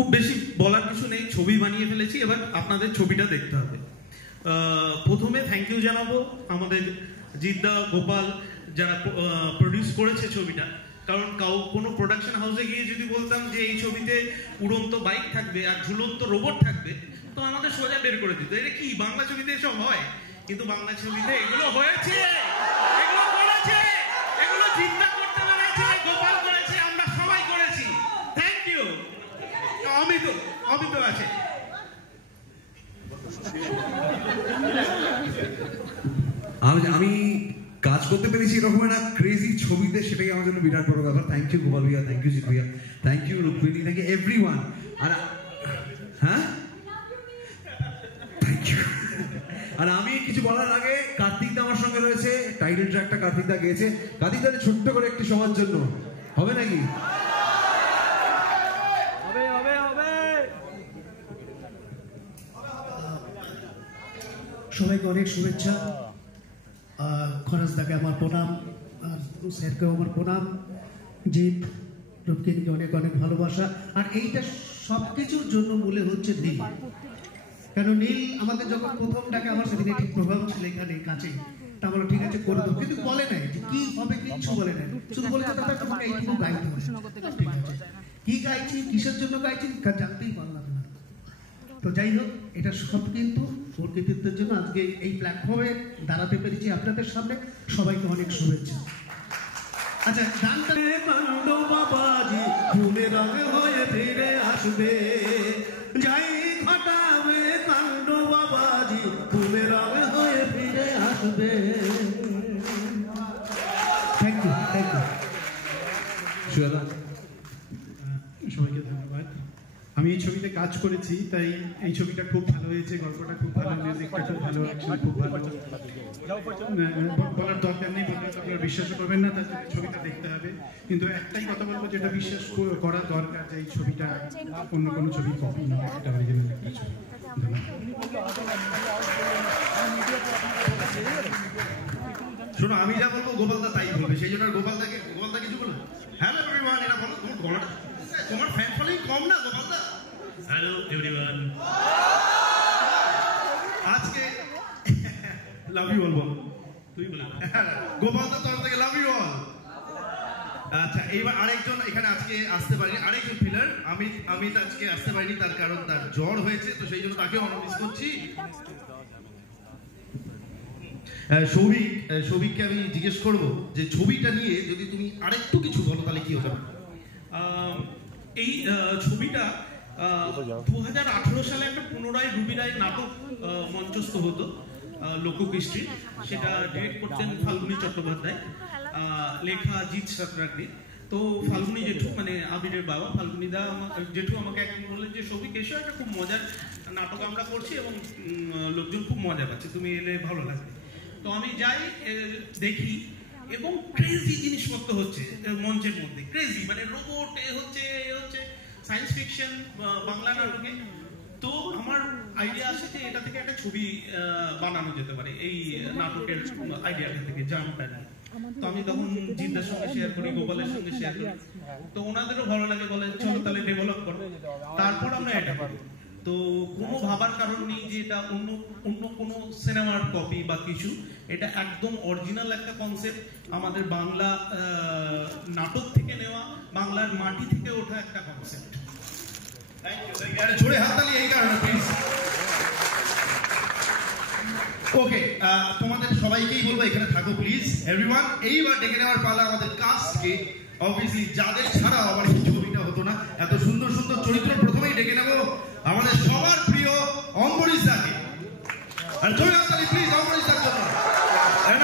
খুব বেশি বলার কিছু নেই, ছবি বানিয়ে ফেলেছি, এবার আপনাদের ছবিটা দেখতে হবে। প্রথমে থ্যাংক ইউ জানাবো আমাদের জিদ্দা, গোপাল যারা প্রডিউস করেছে ছবিটা। কারণ কোনো প্রোডাকশন হাউসে গিয়ে যদি বলতাম যে এই ছবিতে উড়ন্ত বাইক থাকবে আর ঝুলন্ত রোবট থাকবে, তো আমাদের সোজা বের করে দিত। এটা কি বাংলা ছবিতে এসব হয়? কিন্তু বাংলা ছবিতে এগুলো হয়েছে, এগুলো করেছে, এগুলো জিদ্দা করতে পেরেছে, গোপাল করেছে, আমরা সবাই করেছি। Thank you. অমিত আছে। আমি কাজ করতে পেরেছি এরকম একটা ক্রেজি ছবিতে, সেটাই আমার জন্য বিরাট বড় ব্যাপার। থ্যাংক ইউ গোপাল ভাইয়া, থ্যাংক ইউ জিৎ ভাইয়া, thank you Rukmini, thank you everyone. আর হ্যাঁ, থ্যাংক ইউ। আর আমি কিছু বলার আগে, কার্তিক দা আমার সঙ্গে রয়েছে, টাইটেল ট্র্যাকটা কার্তিক দা গেয়েছে। কার্তিক দা ছোট্ট করে একটু সবার জন্য হবে নাকি? সবাইকে অনেক শুভেচ্ছা। খরাজদাকে আমার প্রণাম, আর স্যারকেও আমার প্রণাম, জিৎ, রুক্মিণীকে অনেক অনেক ভালোবাসা। আর এইটা সব কিছুর জন্য মূলে হচ্ছে নীল। কেন নীল আমাদের যখন প্রথম ডাকে, আমার সেদিকে ঠিক প্রভাব ছিল এখানে কাছে, তা বলো ঠিক আছে করে দেবো, কিন্তু বলে নাই যে কি হবে, কিচ্ছু বলে নাই, শুধু বলেছে দাদা তোমাকে এইটুকু গাইতে হবে। ঠিক আছে, কি গাইছি, কিসের জন্য গাইছি জানতেই পারলাম না। তো যাই হোক, এটা সব কিন্তু প্রকৃতিত্বের জন্য আজকে এই প্ল্যাটফর্মে দাঁড়াতে পেরেছি আপনাদের সামনে। সবাইকে অনেক শুভেচ্ছা। আচ্ছা, গানটা কান্ড বাবাজি ঘুমে রঙে হয়ে ফিরে আসবে, যাই ঘটাবে কান্ড বাবাজি ঘুমে রঙে হয়ে ফিরে আসবে। Thank you, thank you. সবাইকে ধন্যবাদ। আমি এই ছবিতে কাজ করেছি, তাই এই ছবিটা খুব ভালো হয়েছে, গল্পটা খুব ভালো, মিউজিকটা খুব ভালো, অ্যাকশন খুব ভালো। বলার দরকার নেই, বললে আপনারা বিশ্বাস করবেন না, তার ছবিটা দেখতে হবে। কিন্তু একটাই কথা বলবো, যেটা বিশ্বাস করা দরকার, যে এই ছবিটা অন্য কোনো ছবির কপি নয়, এটা অরিজিনাল একটা ছবি। শোনো, আমি যা বলবো গোপালদা তাই বলবে, সেই জন্য গোপালদা কিছু বলবো। হ্যালো এভরিওয়ান, এটা বলো, তোমার গলাটা, তোমার ফ্যান ফলোইং কম না গোপালদা? হ্যালো এভরিওয়ান, আজকে লাভ ইউ অল বল, তুই বল। গোপালদার তরফ থেকে লাভ ইউ অল। আচ্ছা, এইবার আরেকজন এখানে আজকে আসতে পারেনি, আরেকজন ফিলার আমি আজকে আসতে পারিনি, তার কারণ তার জ্বর হয়েছে, তো সেই জন্য তাকে মিস করছি। সৌভিককে আমি জিজ্ঞেস করবো যে ছবিটা নিয়ে যদি তুমি আরেকটু কিছু বলো তাহলে কি হতে পারে? এই ছবিটা 2018 সালে একটা পুনরায় রুবি রায় নাটক মঞ্চস্থ হতো, লোককৃষ্টি। সেটা ডিরেক্ট করতেন ফাল্গুনী চট্টোপাধ্যায়, লেখা জিৎ সাঁতরাজ্ঞী। তো ফাল্গুনী জেঠু, মানে আবিরের বাবা, ফাল্গুনী দা জেঠু আমাকে একদিন বললেন যে সৌভিক এসো, একটা খুব মজার নাটক আমরা করছি এবং লোকজন খুব মজা পাচ্ছে, তুমি এলে ভালো লাগবে। তো আমি যাই, দেখি, এবং ক্রেজি জিনিসপত্র হচ্ছে মঞ্চের মধ্যে, ক্রেজি মানে রোবট হচ্ছে সায়েন্স ফিকশন বাংলা নাটকে। তো আমার আইডিয়া আসে যে এটা থেকে একটা ছবি বানানো যেতে পারে, এই নাটকের আইডিয়াটা থেকে, জানটা নিয়ে। তো আমি তখন জিদ্দার সঙ্গে শেয়ার করি, গোপালের সঙ্গে শেয়ার করি, তো ওনাদেরও ভালো লাগে, বলে চলো তাহলে ডেভেলপ করো। তারপর আমরা এটা করি। তো কোনো ভাবার কারণ নেই যে এটা অন্য কোনো সিনেমার কপি বা কিছু, এটা একদম অরিজিনাল একটা কনসেপ্ট, আমাদের বাংলা নাটক থেকে নেওয়া, বাংলার মাটি থেকে ওঠা একটা কনসেপ্ট। জোরে হাততালি এই কারণে প্লিজ। ওকে, তোমাদের সবাইকেই বলবো এখানে থাকো প্লিজ এভরিওয়ান। এইবার ডেকে নেওয়ার পালা আমাদের কাস্টকে, অবভিয়াসলি যাদের ছাড়া আমার এই ছবিটা হতো না। এত সুন্দর সুন্দর চরিত্র প্রথমেই ডেকে নেবো আমাদের সবার প্রিয় অম্বরীশ দাকে। আর জোরে হাততালি প্লিজ অম্বরীশ দার জন্য।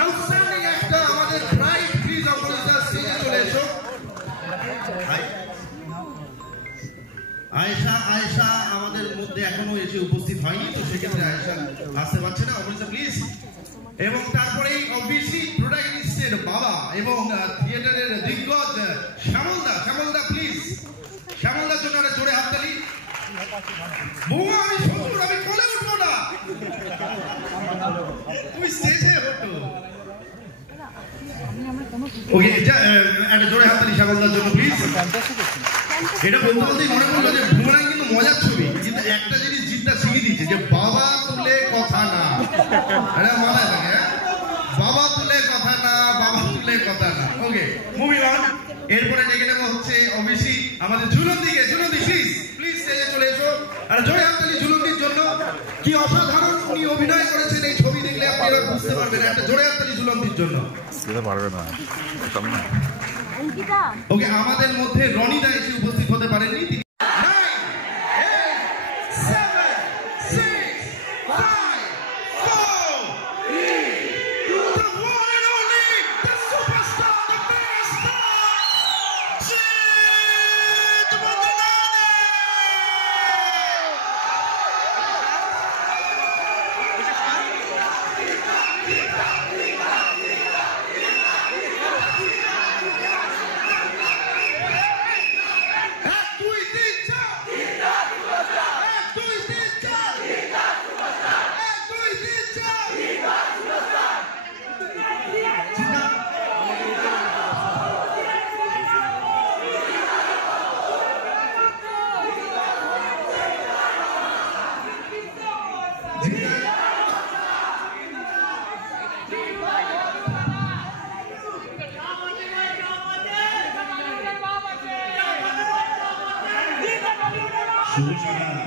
আউটস্ট্যান্ডিং একটা আমাদের ব্রাইট, প্লিজ অম্বরীশ দা স্টেজে চলে এসো। আয়েশা আমাদের মধ্যে এখনো এসে উপস্থিত হয়নি, তো সেক্ষেত্রে আয়েশা আসতে পারছে না, অবশ্যই প্লিজ। এবং তারপরেই অবভিয়াসলি প্রোটাগনিস্টের বাবা এবং থিয়েটারের দিগ্গজ শ্যামলদা প্লিজ, শ্যামলদার জন্য জোরে হাততালি। বৌমা আমি শ্বশুর, আমি কোলে উঠবো না, তুমি স্টেজে ওঠো। ওকে, একটা জোরে হাততালি শ্যামলদার জন্য প্লিজ। এটা বলতে বলতেই মনে পড়লো যে বুমেরাং কিন্তু মজার ছবি, কিন্তু একটা জিনিস জিতটা শিখিয়ে দিচ্ছে যে বাবা তুলে কথা না, এটা মাথায় থাকে, বাবা তুলে কথা না, বাবা তুলে কথা না। ওকে, মুভিং অন। এরপরে ডেকে নেবো হচ্ছে অবশ্যই আমাদের ঝুলন্দিকে। ঝুলন্দি প্লিজ প্লিজ স্টেজে চলে এসো। আর জয় হাততালি ঝুলন্দির জন্য। কি অসাধারণ উনি অভিনয় করেছেন, এই ছবি দেখলে আপনি এবার বুঝতে পারবেন। একটা জোরে হাততালি ঝুলন্দির জন্য। পারবে না। ওকে, আমাদের মধ্যে রনিদা এসে উপস্থিত হতে পারেননি।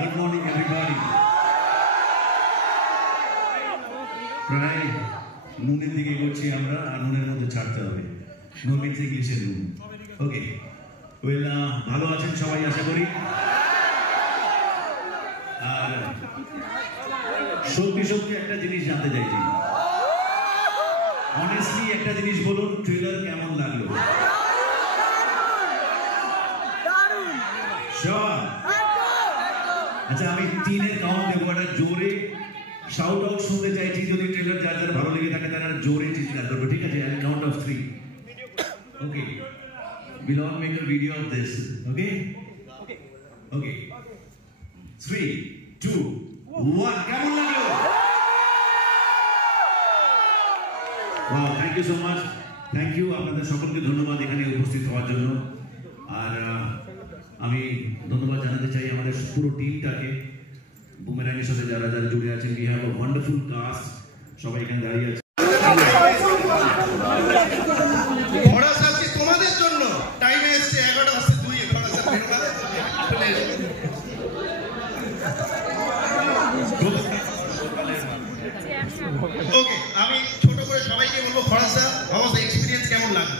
Good morning, everybody. প্রায় নুনের দিকে করছি আমরা, আর নুনের মধ্যে ছাড়তে হবে। নুন মিনস ইংলিশে নুন। ওকে, ওয়েল, ভালো আছেন সবাই আশা করি। আর সত্যি সত্যি একটা জিনিস জানতে চাইছি, অনেস্টলি একটা জিনিস বলুন, ট্রেলার কেমন লাগলো? আচ্ছা, আমি 3 এর কাউন্ট দেবো, একটা জোরে শাউট আউট শুনতে চাইছি। যদি ট্রেলার যার যার ভালো লেগে থাকে তারা জোরে চিৎকার করবে, ঠিক আছে? I count of 3. Okay, we'll all make a video of this. Okay? Okay. 3, 2, 1. কেমন লাগলো? Wow, thank you so much. Thank you, আপনাদের সকলকে ধন্যবাদ এখানে উপস্থিত হওয়ার জন্য। আর আমি ধন্যবাদ জানাতে চাই আমাদের পুরো টিমটাকে, বুমেরাংয়ের সাথে যারা যারা জুড়ে আছেন। We have a wonderful cast, সবাই এখানে দাঁড়িয়ে আছে। তোমাদের জন্য টাইম এসছে 11:02। ওকে, আমি ছোট করে সবাইকে বলবো, ফরাসা বাবা এক্সপেরিয়েন্স কেমন লাগে?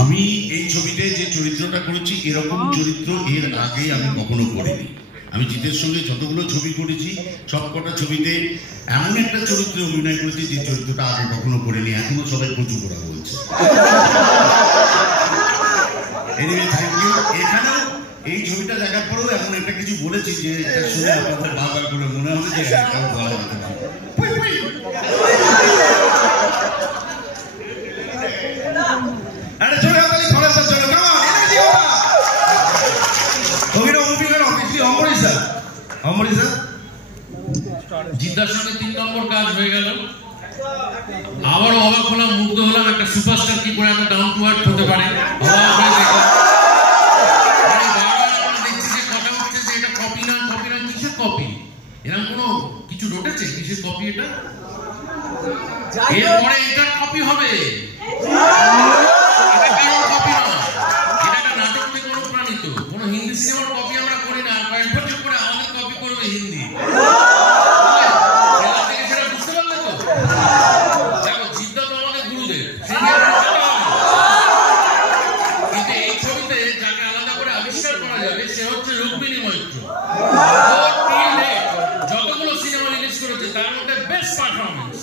আমি এই ছবিতে যে চরিত্রটা করেছি, এরকম চরিত্র এর আগে আমি কখনো করিনি। আমি জিতের সঙ্গে যতগুলো ছবি করেছি, সবকটা ছবিতে এমন একটা চরিত্রে অভিনয় করেছি যে চরিত্রটা আগে কখনো করিনি। এখনো সবাই প্রচুর করা বলছে। Anyway, thank you. এখানেও এই ছবিটা দেখার পরেও এমন একটা কিছু বলেছি যে এটা শুনে আপনাদের বারবার করে মনে হবে যে এটাও বলা যেতে পারে। জিদ্দার সঙ্গে 3 নম্বর কাজ হয়ে গেল। আবারও অবাক হলাম, মুগ্ধ হলাম, একটা সুপারস্টার কি করে এত ডাউন টু আর্থ হতে পারে। দেখছি যে কথা উঠছে যে এটা কপি না, কপি না। কিসের কপি? এরকম কোনো কিছু রটেছে? কিসের কপি এটা? এরপরে এটার কপি হবে। এটা কারোর কপি না, এটা একটা নাটক থেকে অনুপ্রাণিত। কোনো হিন্দি সিনেমার কপি আমরা করি না। কয়েক বছর পরে আমাদের কপি করবে হিন্দি। যতগুলো সিনেমা রিলিজ করেছে তার মধ্যে বেস্ট পারফরমেন্স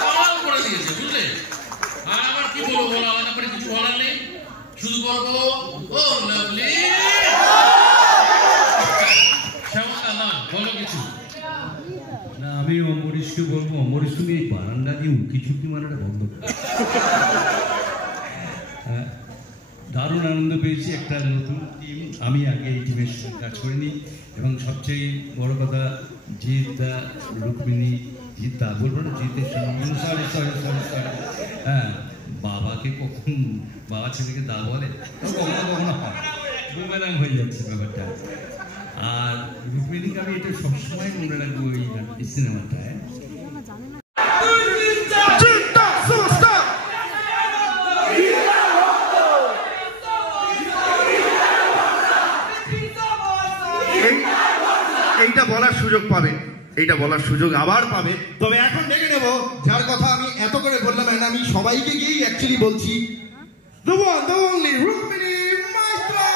কামাল করে দিয়েছে, বুঝলে? আর আমার কি বলবো, বলো, আলাদা করে কিছু বলার নেই। শুধু বলবো, ও লাভলি শ্যামকা, না বলো কিছু। না, আমি অমরিশকে বলবো, অমরিশ তুমি এই বারান্দা দিয়ে উঁকি চুকি মারাটা বন্ধ করো। দারুণ আনন্দ পেয়েছি। একটা নতুন টিম, আমি আগে এই টিমের সঙ্গে কাজ করিনি। এবং সবচেয়ে বড় কথা, জিদ্দা, রুক্মিণী, জিদ্দা বলবো না, জিতের সঙ্গে, হ্যাঁ, বাবাকে কখন বাবা ছেলেকে দা বলে, কখনো কখনো হয়, বুমেরাং হয়ে যাচ্ছে ব্যাপারটা। আর রুক্মিণীকে আমি এটা সবসময় মনে রাখবো এই সিনেমাটায়। এইটা বলার সুযোগ পাবে, এইটা বলার সুযোগ আবার পাবে। তবে এখন ডেকে নেব যার কথা আমি এত করে বললাম, আমি সবাইকে গিয়েই অ্যাকচুয়ালি বলছি, the one, the only Rukmini Maitra.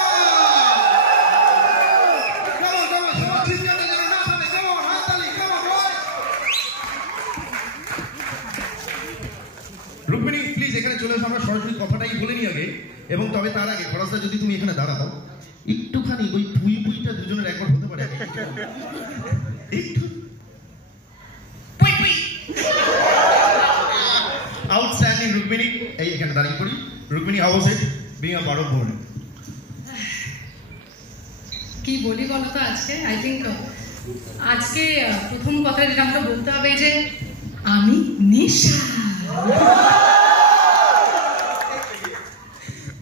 Rukmini please এখানে চলে এসো, আমরা সরাসরি কথাটাই বলে নিই আগে। এবং তবে তার আগে খরচটা যদি তুমি এখানে দাঁড়াও একটুখানি, ওই পুই পুইটা দুজনের রেকর্ড হতে পারে একটু। আউটস্ট্যান্ডিং রুক্মিণী, এই এখানে দাঁড়িয়ে পড়ি। Rukmini, how was it being a part of board? কি বলি বলো তো, আজকে প্রথম কথা যেটা আমাকে বলতে হবে যে আমি নিশা।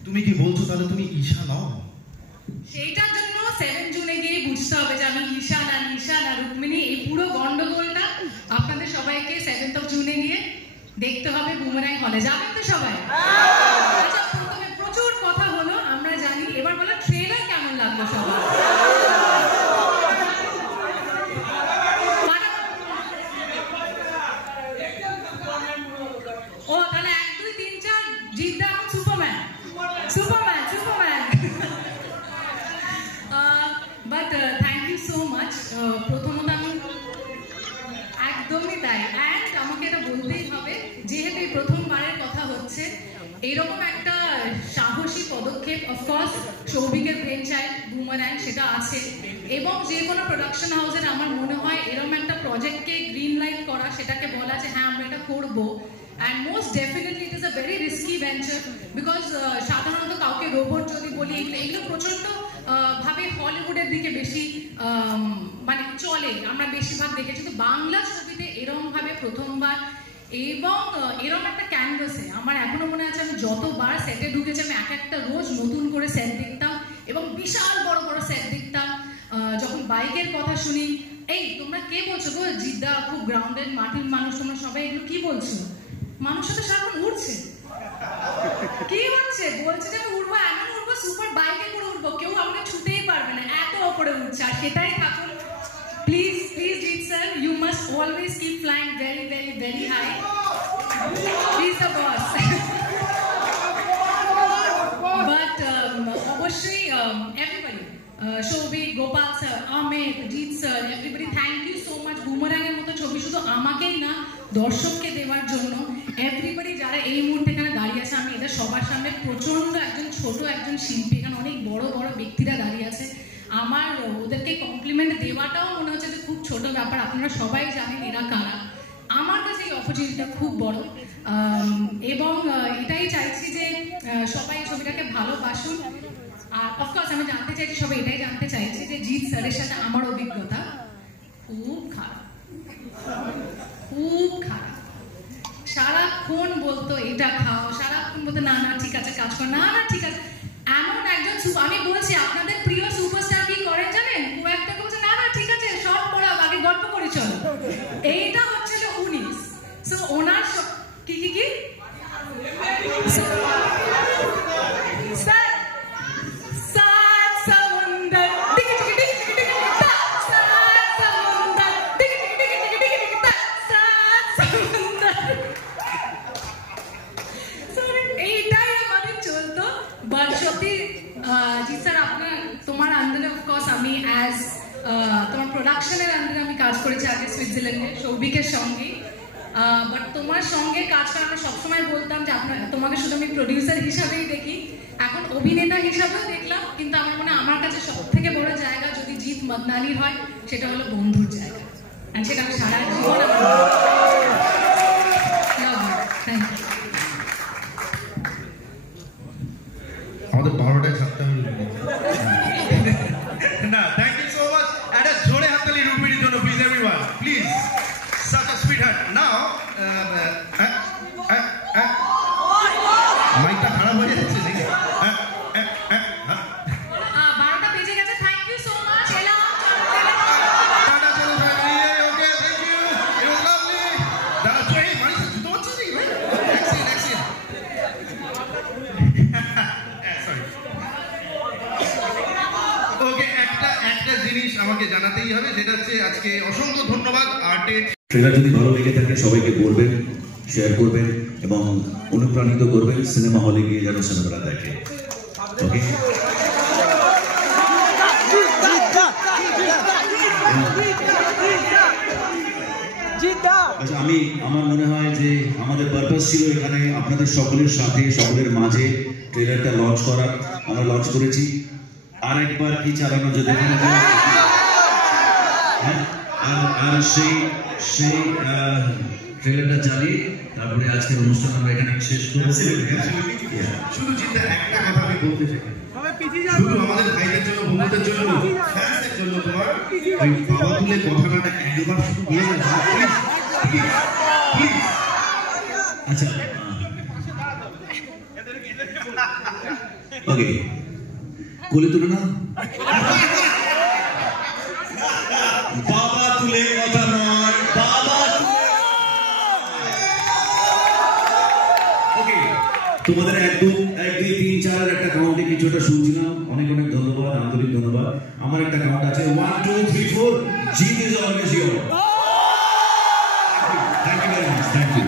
তুমি কি বলছো তাহলে তুমি ঈশা নাও? সেইটার জন্য 7 জুনে গিয়ে বুঝতে হবে যে আমি ঈশা না নিশা না রুক্মিণী। এই পুরো গন্ডগোলটা আপনাদের সবাইকে 7 জুনে গিয়ে দেখতে হবে বুমেরাং হলে। যাবেন তো সবাই? আচ্ছা, প্রথমে প্রচুর কথা হলো আমরা জানি, এবার বলো ট্রেলার কেমন লাগলো সবার? ও তাহলে 1 2 3 4 জিদ্দা এখন Superman. But thank you so much. প্রথমত আমি একদমই তাই। অ্যান্ড আমাকে এটা বলতেই হবে, যেহেতু এই প্রথমবারের কথা হচ্ছে, এইরকম একটা সাহসী পদক্ষেপ অফকোর্স সৌভিকের ব্রেন চাইল্ড বুমেরাং সেটা আছে, এবং যে কোনো প্রোডাকশন হাউসের আমার মনে হয় এরকম একটা প্রজেক্টকে গ্রিন লাইট করা, সেটাকে বলা যে হ্যাঁ আমরা এটা করবো। And most definitely it is a very risky venture because সাধারণত কাউকে রোবট যদি বলি এগুলো প্রচন্ড ভাবে হলিউডের দিকে বেশি মানে চলে, আমরা বেশিরভাগ দেখেছি। তো বাংলা ছবিতে এরকম ভাবে প্রথমবার এবং এরকম একটা ক্যানভাসে আমার এখনো মনে আছে আমি যতবার সেটে ঢুকেছি আমি এক একটা রোজ নতুন করে সেট দেখতাম এবং বিশাল বড় বড় সেট দেখতাম। যখন বাইকের কথা শুনি, এই তোমরা কে বলছো গো জিদ্দা খুব গ্রাউন্ডেড মাটির মানুষ, তোমরা সবাই এগুলো কি বলছো? মানুষের তো সারাক্ষণ উঠছে, কি হচ্ছে বলছে যে আমি উঠবো, এমন উঠবো সুপার বাইকে করে উঠবো, কেউ আমাকে ছুটেই পারবে না, এত ওপরে উঠছে। আর সেটাই থাকুন please please Jeet sir, you must always keep flying very very very high, please the boss. But অবশ্যই everybody, Souvik, Gopal sir, Ahmed, Jeet sir, everybody thank you so much Boomerang এর মতো ছবি শুধু আমাকেই না দর্শককে দেওয়ার জন্য। এভরিবডি যারা এই মুহূর্তে এখানে দাঁড়িয়ে আছে, আমি এদের সবার সামনে প্রচন্ড একজন ছোট একজন শিল্পী, এখানে অনেক বড় বড় ব্যক্তিরা দাঁড়িয়ে আছে, আমার ওদেরকে কমপ্লিমেন্ট দেওয়াটাও মনে হচ্ছে যে খুব ছোট ব্যাপার। আপনারা সবাই জানেন এরা কারা। আমার কাছে এই অপরচুনিটিটা খুব বড় এবং এটাই চাইছি যে সবাই ছবিটাকে ভালোবাসুন। আর অফকোর্স আমি জানতে চাইছি, সবাই এটাই জানতে চাইছি যে জিৎ স্যারের সাথে আমার অভিজ্ঞতা খুব খারাপ, খুব খারাপ। সারাক্ষণ বলতো এটা খাও, সারাক্ষণ বলতো না না ঠিক আছে কাজ কর, না না ঠিক আছে। এমন একজন, আমি বলছি আপনাদের প্রিয় সুপারস্টার কি করেন জানেন? খুব একটা বলছে না না ঠিক আছে সব পড়াও, আগে গল্প করে চলো। এইটা হচ্ছে যে উনি, সো ওনার কি কি কি স্যার জিৎ স্যার তোমার আন্ডারে অফকোর্স আমি অ্যাজ তোমার প্রোডাকশনের আন্ডারে আমি কাজ করেছি আগে সুইজারল্যান্ডে সৌভিকের সঙ্গে। বাট তোমার সঙ্গে কাজ করে আমরা সবসময় বলতাম যে তোমাকে শুধু আমি প্রডিউসার হিসাবেই দেখি, এখন অভিনেতা হিসাবেও দেখলাম, কিন্তু আমার মনে হয় আমার কাছে সব থেকে বড় জায়গা যদি জিৎ মদনানির হয় সেটা হলো বন্ধুর জায়গা, আর সেটা আমি সারা জীবন থ্যাংক ইউ। আমাদের 12টায় ছাড়তে হবে না। Thank you so much. একটা জোরে হাততালি রুক্মিণীর জন্য please everyone, please. Such a sweet heart. Now একটা জিনিস আমাকে জানাতেই হবে, সেটা হচ্ছে আজকে অসংখ্য ধন্যবাদ আর্টের। ট্রেলার যদি ভালো লেগে থাকে সবাইকে বলবেন, শেয়ার করবেন এবং অনুপ্রাণিত করবেন সিনেমা হলে গিয়ে যেন সিনেমাটা দেখে। ওকে, আচ্ছা, আমার মনে হয় যে আমাদের পারপাস ছিল এখানে আপনাদের সকলের সাথে, সকলের মাঝে ট্রেলারটা লঞ্চ করার। আমরা লঞ্চ করেছি, আর একবার কি চালানো যদি আর সেই ট্রেলারটা চালিয়ে তারপরে আজকের অনুষ্ঠান আমরা এখানে শেষ করবো। শুধু চিন্তা একটা কথা আমি বলতে চাই, শুধু আমাদের ভাইদের জন্য, বন্ধুদের জন্য, ফ্যান্সদের জন্য তোমার ওই বাবা তুলে কথাটা একবার শুধু বলে যাবে প্লিজ। আচ্ছা, ওকে, কোলে তুলে না, বাবা তুলে কথা নয়, বাবা। ওকে, তোমাদের 1 2 3 4 এর একটা কাউন্টে কিছুটা শুনছিলাম। অনেক অনেক ধন্যবাদ, আন্তরিক ধন্যবাদ। আমার একটা কাউন্ট আছে 1 2 3 4। জিত is always your. Thank you very much, thank you.